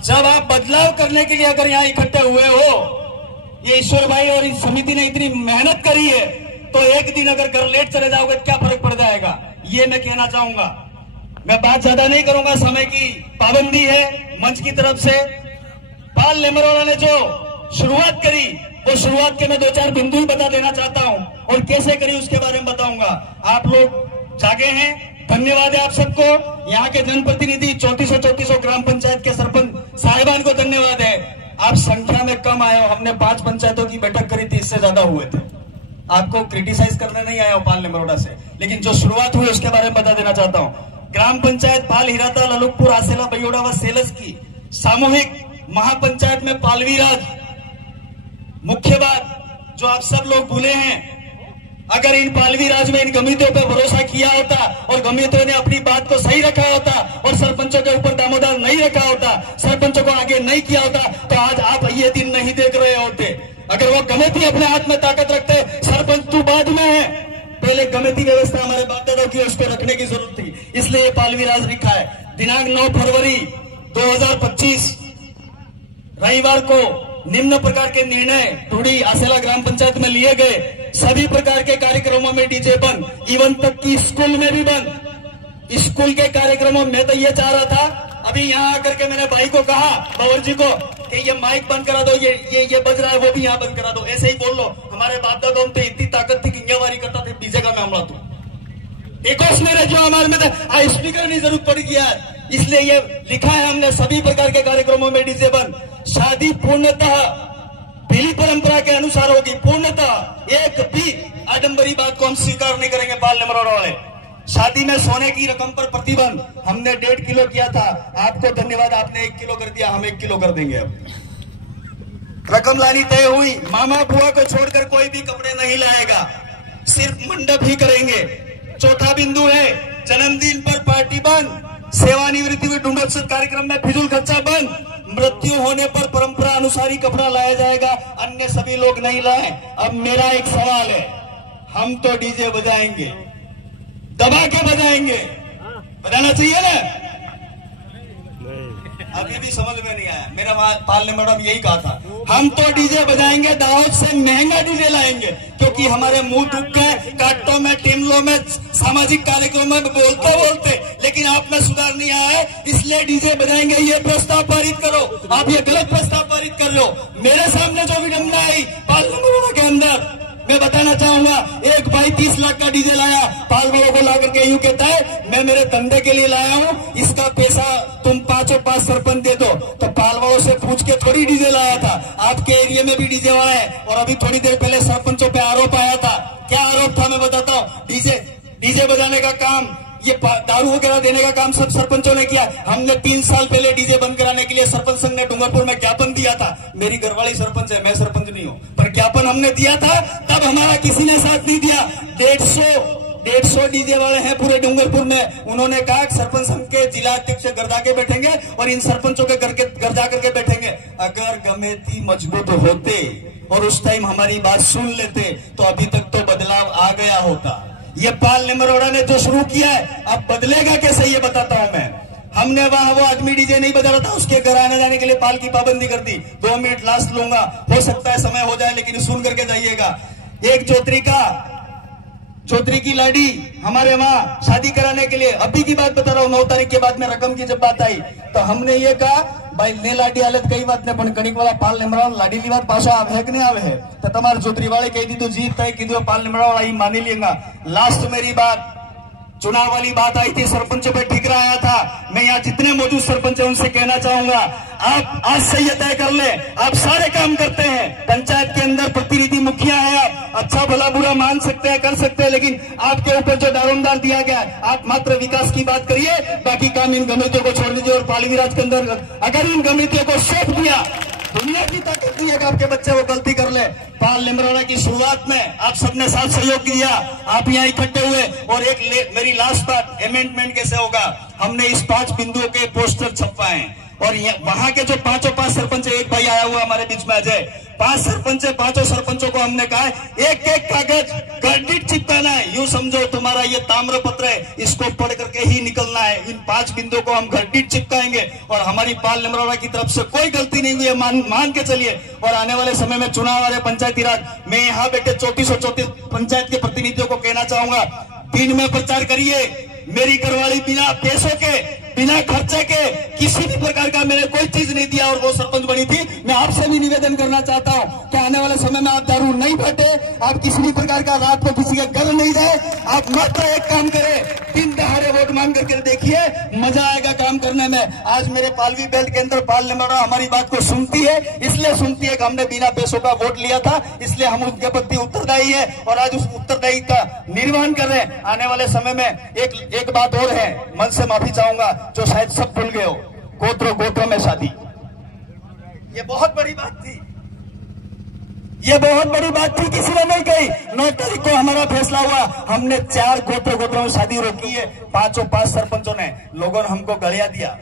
जब आप बदलाव करने के लिए अगर यहाँ इकट्ठे हुए हो, ये ईश्वर भाई और इस समिति ने इतनी मेहनत करी है, तो एक दिन अगर घर लेट चले जाओगे तो क्या फर्क पड़ जाएगा, ये मैं कहना चाहूंगा। मैं बात ज्यादा नहीं करूंगा, समय की पाबंदी है मंच की तरफ से। पाल लेमरोड़ा ने जो शुरुआत करी, वो शुरुआत के मैं 2-4 बिंदु ही बता देना चाहता हूं, और कैसे करी उसके बारे में बताऊंगा। आप लोग जागे हैं, धन्यवाद है आप सबको। यहाँ के जनप्रतिनिधि 3400 ग्राम पंचायत के सरपंच साहिबान को धन्यवाद है। आप संख्या में कम आए हो, हमने 5 पंचायतों की बैठक करी थी, इससे ज्यादा हुए थे। आपको क्रिटिसाइज करने नहीं आया हो पाल लेमरोड़ा से, लेकिन जो शुरुआत हुई उसके बारे में बता देना चाहता हूँ। ग्राम पंचायत पाल हिराता, ललुकपुर, आसेला, बयोड़ा व सेलस की सामूहिक महापंचायत में पालवी राज। मुख्य बात जो आप सब लोग भूले हैं, अगर इन पालवी राज में इन गमितियों पर भरोसा किया होता और गमितियों ने अपनी बात को सही रखा होता और सरपंचों के ऊपर दामोदार नहीं रखा होता, सरपंचों को आगे नहीं किया होता, तो आज आप ये दिन नहीं देख रहे होते। अगर वो गमिति अपने हाथ में ताकत रखते, सरपंच तू बाद में है, पहले गमिति व्यवस्था हमारे बाप दादा की उसको रखने की जरूरत थी, इसलिए ये पालवी राज लिखा है। दिनांक 9 फरवरी 2025 रविवार को निम्न प्रकार के निर्णय टूडी आसेला ग्राम पंचायत में लिए गए। सभी प्रकार के कार्यक्रमों में डीजे बंद, इवन तक की स्कूल में भी बंद। स्कूल के कार्यक्रमों में तो ये चाह रहा था, अभी यहाँ आकर के मैंने भाई को कहा, बाबर जी को, कि ये माइक बंद करा दो, ये बज रहा है, वो भी यहाँ बंद करा दो, ऐसे ही बोल लो। हमारे बाप दादा पे इतनी ताकत थी कि इंगावारी करता थे, डीजे का मैं हमला तो एक मेरे जो हमारे में था, स्पीकर नहीं जरूरत पड़ेगी यार, इसलिए ये लिखा है हमने, सभी प्रकार के कार्यक्रमों में डीजे बंद। शादी पूर्णतः पीली परंपरा के अनुसार होगी, पूर्णतः एक भी आडंबरी बात को हम स्वीकार नहीं करेंगे। पाल लेमरोड़ा वाले शादी में सोने की रकम पर प्रतिबंध, हमने 1.5 किलो किया था, आपको धन्यवाद, आपने 1 किलो कर दिया, हम 1 किलो कर देंगे। अब रकम लानी तय हुई, मामा बुआ को छोड़कर कोई भी कपड़े नहीं लाएगा, सिर्फ मंडप ही करेंगे। चौथा बिंदु है जन्मदिन पर पार्टी बंद, सेवानिवृत्ति में डूंगोत्सव कार्यक्रम में फिजूल खर्चा बंद, मृत्यु होने पर परंपरा अनुसार ही कपड़ा लाया जाएगा, अन्य सभी लोग नहीं लाए। अब मेरा एक सवाल है, हम तो डीजे बजाएंगे, दबा के बजाएंगे, बजाना चाहिए ना? अभी भी समझ में नहीं आया, मेरा पाल लेमरोड़ा में यही कहा था, हम तो डीजे बजाएंगे, दावत से महंगा डीजे लाएंगे, क्योंकि हमारे मुंह दुख गए काटों में, टिमलों में, सामाजिक कार्यक्रमों में बोलते, लेकिन आप में सुधार नहीं आया है, इसलिए डीजे बजाएंगे। ये प्रस्ताव पारित करो, आप ये गलत प्रस्ताव पारित कर रहे हो। मेरे सामने जो विडंबना आई पाल लेमरोड़ा के अंदर, मैं बताना चाहूंगा, एक भाई 30 लाख का डीजे लाया, पाल वालों को लाकर के यूं कहता है मैं मेरे धंधे के लिए लाया हूं, इसका पैसा तुम 5 सरपंच दे दो। तो पाल वालों से पूछ के थोड़ी डीजे लाया था, आपके एरिया में भी डीजे वाला है। और अभी थोड़ी देर पहले सरपंचों पे आरोप आया था, क्या आरोप था मैं बताता हूँ। डीजे बजाने का काम, ये दारू वगैरह देने का काम सब सरपंचों ने किया। हमने 3 साल पहले डीजे बंद कराने के लिए सरपंच संघ ने डूंगरपुर में ज्ञापन दिया था, मेरी घरवाली सरपंच है, मैं सरपंच नहीं हूं, पर ज्ञापन हमने दिया था, तब हमारा किसी ने साथ नहीं दिया। 150 डीजे वाले हैं पूरे डूंगरपुर में, उन्होंने कहा सरपंच संघ के जिला अध्यक्ष घर जाके बैठेंगे और इन सरपंचों के घर जाकर के बैठेंगे। अगर गमेती मजबूत होते और उस टाइम हमारी बात सुन लेते तो अभी तक तो बदलाव आ गया होता। ये पाल लेमरोड़ा ने जो शुरू किया है, अब बदलेगा कैसे ये बताता हूं मैं। हमने वहां वो आदमी डीजे नहीं बजा रहा था, उसके घर आने जाने के लिए पाल की पाबंदी कर दी। 2 मिनट लास्ट लूंगा, हो सकता है समय हो जाए, लेकिन सुन करके जाइएगा। एक चौधरी की लाडी हमारे वहां शादी कराने के लिए, अभी की बात बता रहा हूं, 9 तारीख के बाद में रकम की जब बात आई तो हमने ये कहा भाई ने लाडी हालत कई बात ने पण कणिक वाला पाल लेमरोड़ा लाडी ली बात पाछा आवे है कि नहीं आवे है, तो तुम्हारे चौधरी वाले कही दी तो जीत तय की दो, पाल लेमरोड़ा वाला ही मानी लेगा। लास्ट मेरी बात, चुनाव वाली बात आई थी, सरपंचों पे ठिकरा आया था। मैं यहाँ जितने मौजूद सरपंच हैं उनसे कहना चाहूंगा, आप आज से ये तय कर ले, आप सारे काम करते हैं, पंचायत के अंदर प्रतिनिधि मुखिया है, आप अच्छा भला बुरा मान सकते हैं, कर सकते हैं, लेकिन आपके ऊपर जो दारोमदार दिया गया है, आप मात्र विकास की बात करिए, बाकी काम इन गमितियों को छोड़ दीजिए। और पालवी राज के अंदर अगर इन गमितियों को सौंप दिया, दुनिया की ताकत नहीं है कि आपके बच्चे वो गलती कर ले। पाल लेमरोड़ा की शुरुआत में आप सबने साथ सहयोग किया, आप यहाँ इकट्ठे हुए। और एक मेरी लास्ट बात, अमेंडमेंट कैसे होगा, हमने इस 5 बिंदुओं के पोस्टर छपवाए। हैं। और वहां के जो पांचों सरपंच, एक भाई आया हुआ हमारे बीच में अजय, 5 सरपंच है, 5 सरपंचों को हमने कहा है एक एक कागज गठित चिपकाना है। यूं समझो तुम्हारा ये ताम्र पत्र है, इसको पढ़ करके ही निकलना है। इन 5 बिंदुओं को हम गठित चिपकाएंगे और हमारी पाल निमरोड़ा की तरफ से कोई गलती नहीं हुई है, मान के चलिए। और आने वाले समय में चुनाव आ रहे पंचायती राज, मैं यहाँ बैठे 34 पंचायत के प्रतिनिधियों को कहना चाहूंगा, दिन में प्रचार करिए। मेरी घरवाली बिना पैसों के, बिना खर्चे के, किसी भी प्रकार का मैंने कोई चीज नहीं दिया और वो सरपंच बनी थी। मैं आपसे भी निवेदन करना चाहता हूं कि आने वाले समय में आप दारू नहीं बांटे, आप किसी भी प्रकार का रात को किसी के घर नहीं जाए। आप मात्र एक काम करें, 3 दहाड़े वोट मांग करके देखिए, मजा आएगा काम करने में। आज मेरे पालवी बेल्ट के अंदर पाल निमरोड़ा हमारी बात को सुनती है, इसलिए सुनती है कि हमने बिना पैसों का वोट लिया था, इसलिए हम उनके प्रति उत्तरदायी है और आज उस उत्तरदायी का निर्वहन कर रहे हैं। आने वाले समय में एक बात और है, मन से माफी चाहूंगा जो शायद सब भूल गए हो, गोत्रों में शादी, ये बहुत बड़ी बात थी, ये बहुत बड़ी बात थी, किसी ने नहीं कही। 9 तारीख को हमारा फैसला हुआ, हमने 4 गोत्रों में शादी रोकी है। 5 सरपंचों ने, लोगों ने हमको गलियां दिया,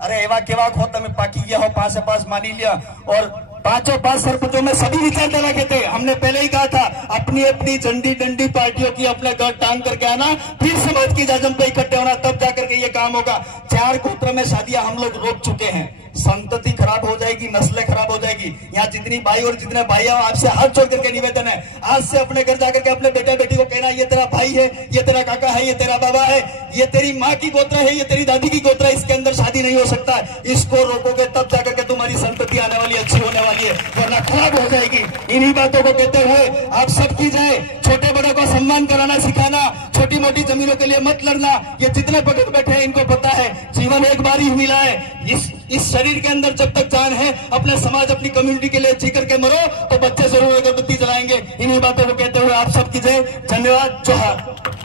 अरे एवा केवा हो तमें पाकी गया हो, 5 मानी लिया। और 5 सरपंचों में सभी विचारधारा के थे। हमने पहले ही कहा था, अपनी अपनी झंडी डंडी पार्टियों की अपने घर टांग करके आना, फिर समाज की जाजम पे इकट्ठे होना, तब जाकर के ये काम होगा। 4 गोत्र में शादियां हम लोग रोक चुके हैं, संतति खराब हो जाएगी, नस्लें खराब हो जाएगी। यहाँ जितनी भाई और जितने भाई हो, आपसे हाथ जोड़ करके निवेदन है, आज से अपने घर जाकर के अपने बेटा बेटी को कहना, ये तेरा भाई है, ये तेरा काका है, ये तेरा बाबा है, ये तेरी माँ की गोत्र है, ये तेरी दादी की गोत्र है, इसके अंदर शादी नहीं हो सकता। इसको रोकोगे तब जाकर के तुम्हारी संतति आने वाली अच्छी होने वाली है, वरना खराब हो जाएगी। इन्हीं बातों को कहते हुए आप सबकी जाए, छोटे बड़ों को सम्मान कराना सिखाना, छोटी मोटी जमीनों के लिए मत लड़ना। ये जितने भटक बैठे हैं इनको पता है जीवन एक बार ही मिला है। इस शरीर के अंदर जब तक जान है, अपने समाज अपनी कम्युनिटी के लिए जी करके मरो, तो बच्चे जरूर अगरबत्ती जलाएंगे। इन्हीं बातों को कहते हुए आप सबकी जय, धन्यवाद, जोहार।